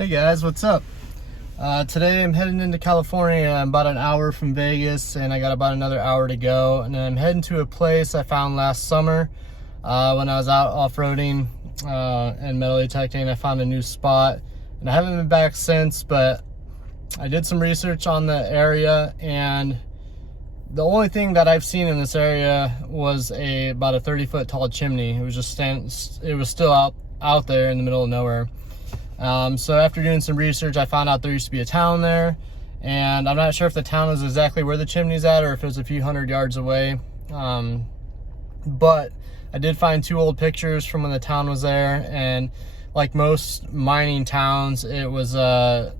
Hey guys, what's up? Today I'm heading into California. I'm about an hour from Vegas and I got about another hour to go. And I'm heading to a place I found last summer when I was out off-roading and metal detecting. I found a new spot and I haven't been back since, but I did some research on the area and the only thing that I've seen in this area was about a 30-foot tall chimney. It was just it was still out there in the middle of nowhere. So after doing some research, I found out there used to be a town there, and I'm not sure if the town is exactly where the chimney's at or if it was a few hundred yards away. But I did find two old pictures from when the town was there, and like most mining towns, it was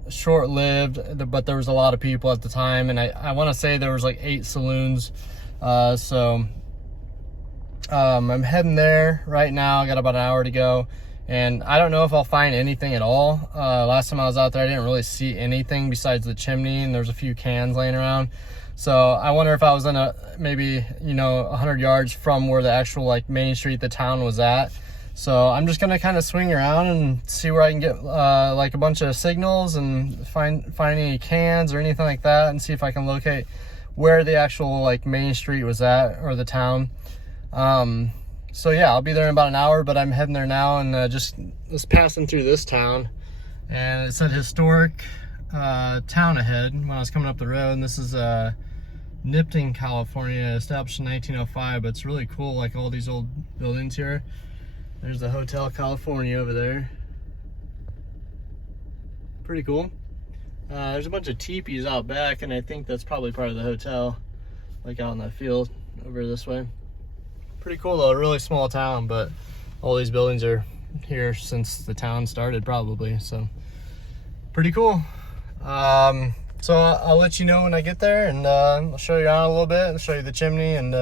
short-lived, but there was a lot of people at the time, and I want to say there was like 8 saloons. I'm heading there right now. I got about an hour to go. And I don't know if I'll find anything at all. Last time I was out there, I didn't really see anything besides the chimney, and there's a few cans laying around. So I wonder if I was in maybe 100 yards from where the actual like main street the town was at. So I'm just gonna kind of swing around and see where I can get like a bunch of signals and find any cans or anything like that, and see if I can locate where the actual like main street was at, or the town. So yeah, I'll be there in about an hour, but I'm heading there now, and just passing through this town, and it said historic town ahead when I was coming up the road. And this is Nipton, California, established in 1905, but it's really cool, like all these old buildings here. There's the Hotel California over there. Pretty cool. There's a bunch of teepees out back, and I think that's probably part of the hotel, like out in that field over this way. Pretty cool though, a really small town, but all these buildings are here since the town started probably, so pretty cool. So I'll let you know when I get there, and I'll show you around a little bit and show you the chimney, and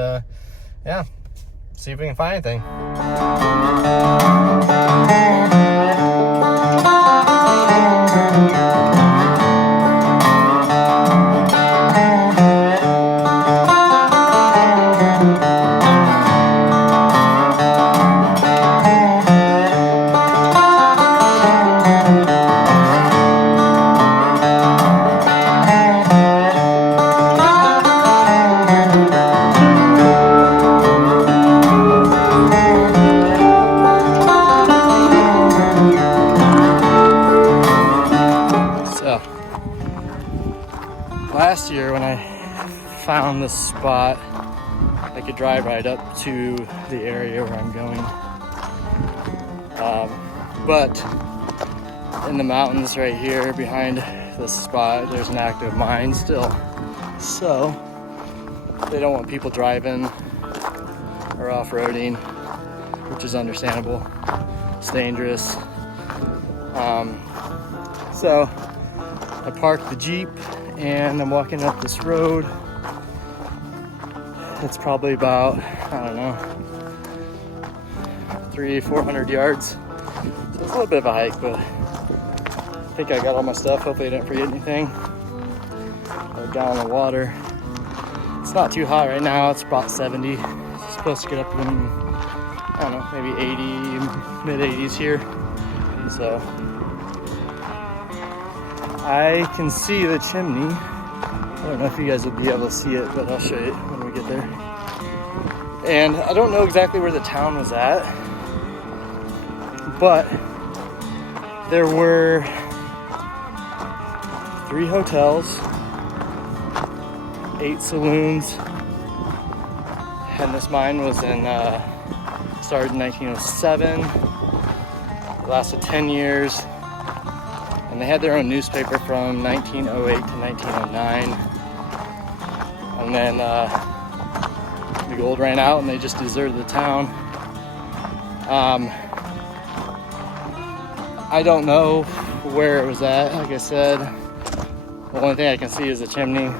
yeah, see if we can find anything. Last year when I found this spot, I could drive right up to the area where I'm going. But in the mountains right here behind this spot, there's an active mine still. So they don't want people driving or off-roading, which is understandable. It's dangerous. So I parked the Jeep and I'm walking up this road. It's probably about, I don't know, 300-400 yards. So it's a little bit of a hike, but I think I got all my stuff. Hopefully I didn't forget anything. Got a gallon of water. It's not too hot right now. It's about 70. It's supposed to get up in, I don't know, maybe 80, mid-80s here. So I can see the chimney. I don't know if you guys will be able to see it, but I'll show you when we get there. And I don't know exactly where the town was at, but there were 3 hotels, 8 saloons, and this mine was started in 1907. It lasted 10 years. And they had their own newspaper from 1908 to 1909. And then the gold ran out and they just deserted the town. I don't know where it was at. Like I said, the only thing I can see is the chimney.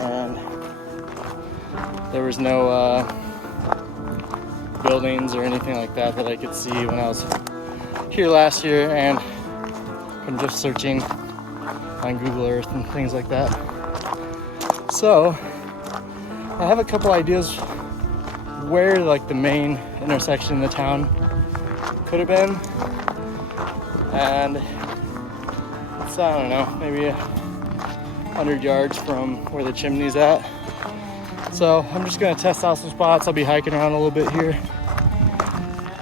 And there was no buildings or anything like that I could see when I was here last year, and I'm just searching on Google Earth and things like that. So I have a couple ideas where like the main intersection in the town could have been. and it's, I don't know, maybe 100 yards from where the chimney's at. So I'm just gonna test out some spots. I'll be hiking around a little bit here.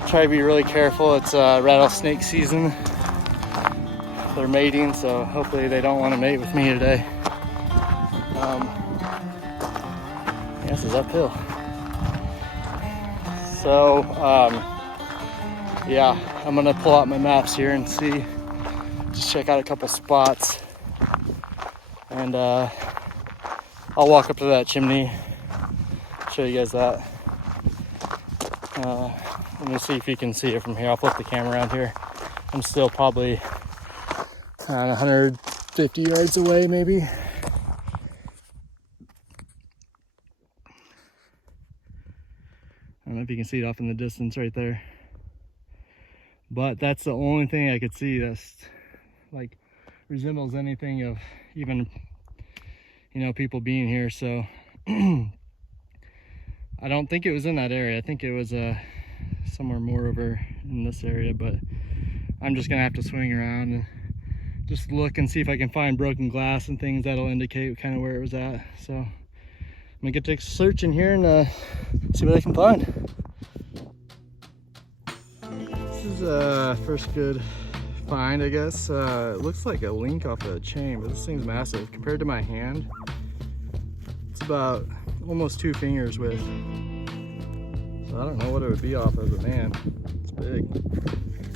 Try to be really careful. It's rattlesnake season. They're mating, so hopefully they don't want to mate with me today. This is uphill. So yeah, I'm gonna pull out my maps here and see, just check out a couple spots, and I'll walk up to that chimney, show you guys that. Let me see if you can see it from here. I'll flip the camera around here. I'm still probably 150 yards away, maybe. I don't know if you can see it off in the distance right there. But that's the only thing I could see that's like resembles anything of even, you know, people being here. So I don't think it was in that area. I think it was somewhere more over in this area, but I'm just gonna have to swing around and just look and see if I can find broken glass and things that'll indicate kind of where it was at. So I'm gonna get to searching here and see what I can find. This is first good find, I guess. It looks like a link off a chain, but this thing's massive compared to my hand. It's about almost 2 fingers width. So I don't know what it would be off of, but man, it's big.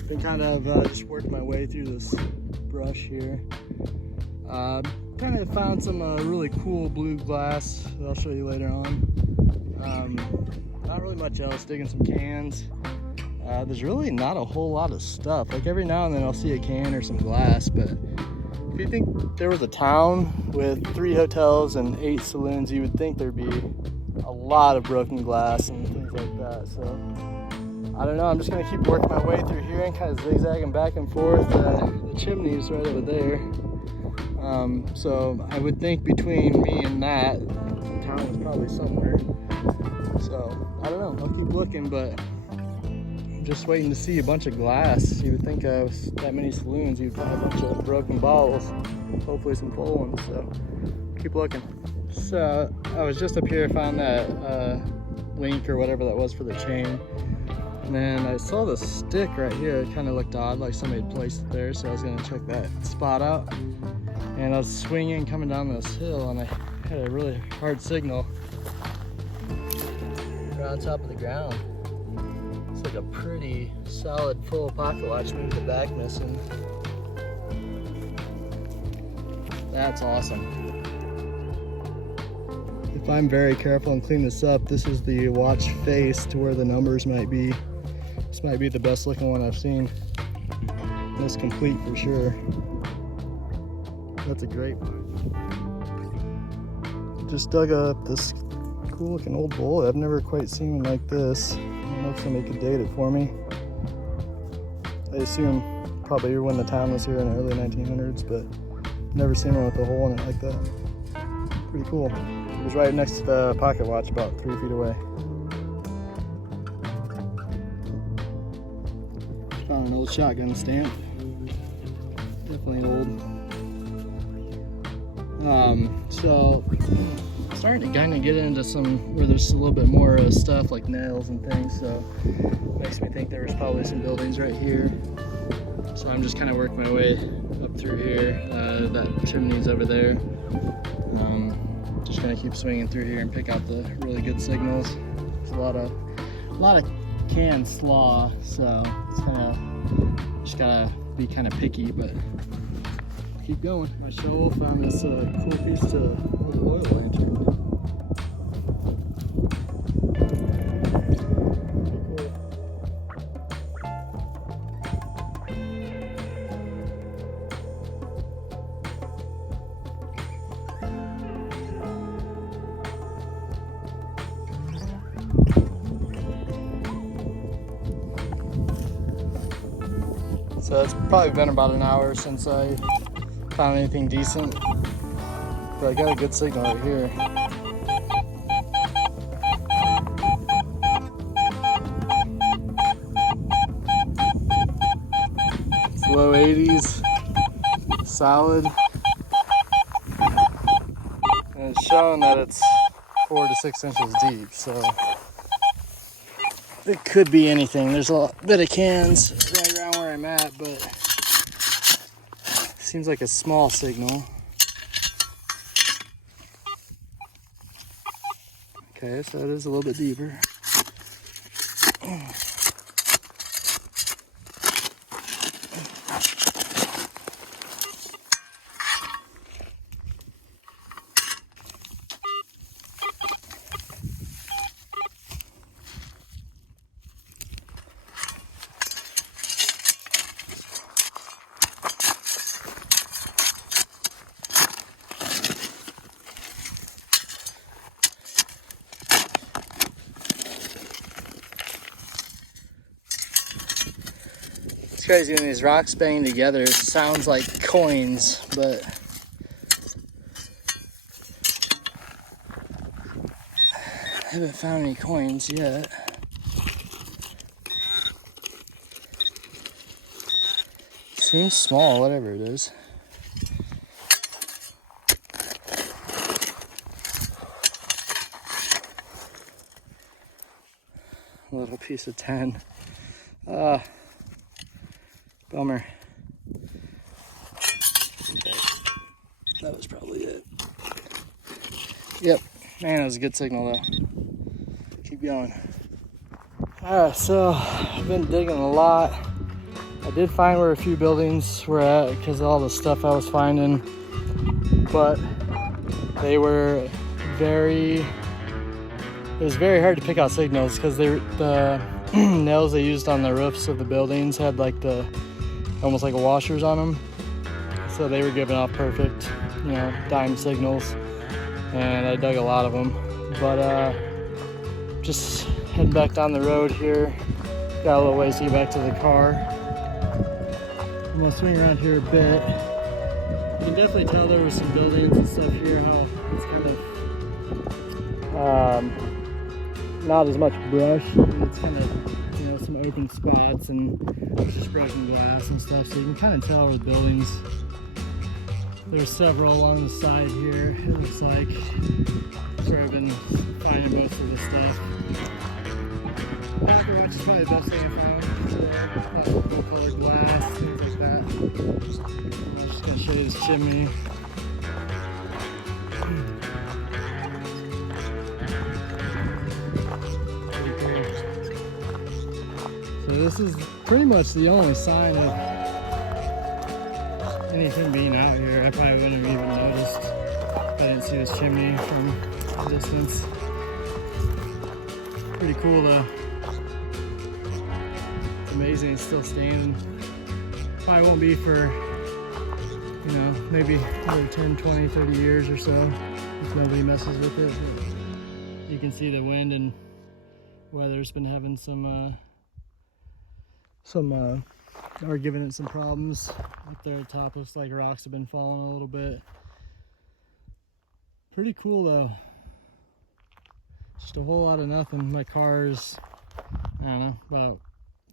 Been kind of just working my way through this brush here. Kind of found some really cool blue glass that I'll show you later on. Not really much else, digging some cans. There's really not a whole lot of stuff. Like every now and then I'll see a can or some glass, but if you think there was a town with 3 hotels and 8 saloons, you would think there'd be a lot of broken glass and things like that. So I don't know, I'm just gonna keep working my way through here and kind of zigzagging back and forth. The chimney's right over there. So I would think between me and that, the town is probably somewhere. So I don't know, I'll keep looking, but I'm just waiting to see a bunch of glass. You would think with that many saloons, you'd find a bunch of broken bottles, hopefully some full ones, so keep looking. So I was just up here, found that link or whatever that was for the chain. And then I saw the stick right here. It kind of looked odd, like somebody had placed it there, so I was gonna check that spot out. And I was swinging, coming down this hill, and I had a really hard signal right on top of the ground. It's like a pretty solid full pocket watch, maybe the back missing. That's awesome. If I'm very careful and clean this up, this is the watch face to where the numbers might be. This might be the best looking one I've seen. It's complete for sure. That's a great one. Just dug up this cool looking old bullet. I've never quite seen one like this. I don't know if somebody could date it for me. I assume probably when the town was here in the early 1900s, but never seen one with a hole in it like that. Pretty cool. It was right next to the pocket watch, about 3 feet away. Found an old shotgun stamp. Definitely old. So starting to kind of get into some where there's a little bit more stuff like nails and things, so makes me think there was probably some buildings right here. So I'm just kind of working my way up through here. That chimney's over there. Just gonna keep swinging through here and pick out the really good signals. There's a lot of canned slaw, so it's just gotta be kind of picky, but keep going. My shovel found this cool piece of oil lantern. So it's probably been about an hour since I found anything decent, but I got a good signal right here. low 80s, solid. And it's showing that it's 4 to 6 inches deep, so it could be anything. There's a bit of cans right around where I'm at, but it seems like a small signal. Okay, so it is a little bit deeper. It's crazy when these rocks bang together, it sounds like coins, but I haven't found any coins yet. Seems small, whatever it is. A little piece of tin. Bummer. Okay. That was probably it. Yep. Man, that was a good signal though. Keep going. Alright, so I've been digging a lot. I did find where a few buildings were at because of all the stuff I was finding. But they were it was very hard to pick out signals because the nails they used on the roofs of the buildings had like almost like washers on them, so they were giving off perfect, dime signals, and I dug a lot of them. But just heading back down the road here, got a little ways to get back to the car. I'm gonna swing around here a bit. You can definitely tell there were some buildings and stuff here, how it's kind of not as much brush. It's kind of some open spots and just broken glass and stuff, so you can kind of tell where the buildings. There's several along the side here. It looks like that's where I've been finding most of the stuff. Backer watch is probably the best thing I found. Full colored glass, things like that. I'm just gonna show you this chimney. So this is pretty much the only sign of anything being out here. I probably wouldn't have even noticed if I didn't see this chimney from a distance. Pretty cool though. It's amazing it's still standing. Probably won't be for, maybe another 10, 20, 30 years or so if nobody messes with it. But you can see the wind and weather's been having some are giving it some problems. Up there at the top looks like rocks have been falling a little bit. Pretty cool though. Just a whole lot of nothing. My car's, I don't know, about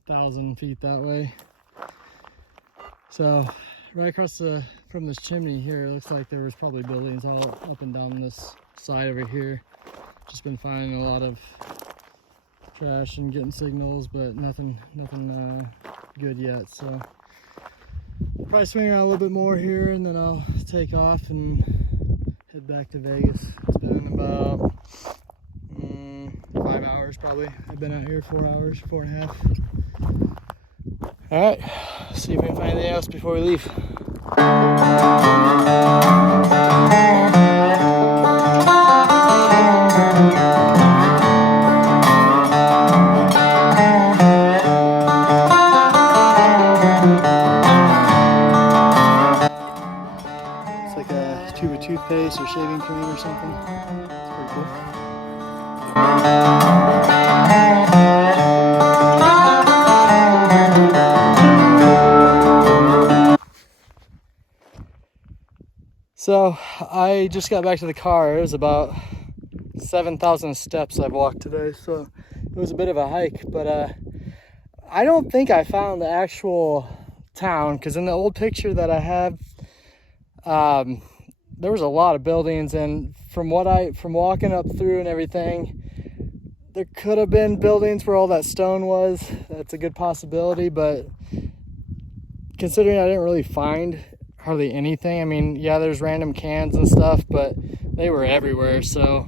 1,000 feet that way. So right across from this chimney here, it looks like there was probably buildings all up and down this side over here. Just been finding a lot of trash and getting signals, but nothing good yet. So probably swing around a little bit more here, and then I'll take off and head back to Vegas. It's been about 5 hours probably. I've been out here 4 hours, 4.5. All right, see if we can find anything else before we leave. Toothpaste or shaving cream or something. It's pretty cool. So I just got back to the car. It was about 7,000 steps I've walked today, so it was a bit of a hike, but I don't think I found the actual town, because in the old picture that I have, there was a lot of buildings, and from walking up through and everything, there could have been buildings where all that stone was. That's a good possibility, but considering I didn't really find hardly anything, I mean, yeah, there's random cans and stuff, but they were everywhere. So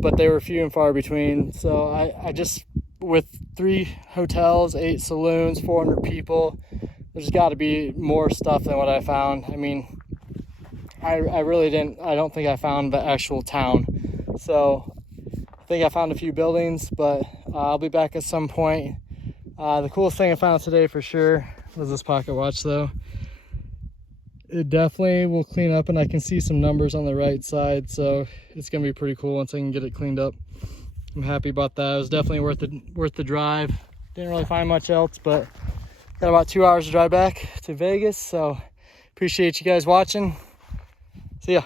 but they were few and far between. So I just, with 3 hotels, 8 saloons, 400 people, there's got to be more stuff than what I found. I mean, I don't think I found the actual town. So I think I found a few buildings, but I'll be back at some point. The coolest thing I found today for sure was this pocket watch, though. It definitely will clean up, and I can see some numbers on the right side, so it's gonna be pretty cool once I can get it cleaned up. I'm happy about that. It was definitely worth the drive. Didn't really find much else, but got about 2 hours to drive back to Vegas, so appreciate you guys watching. See ya.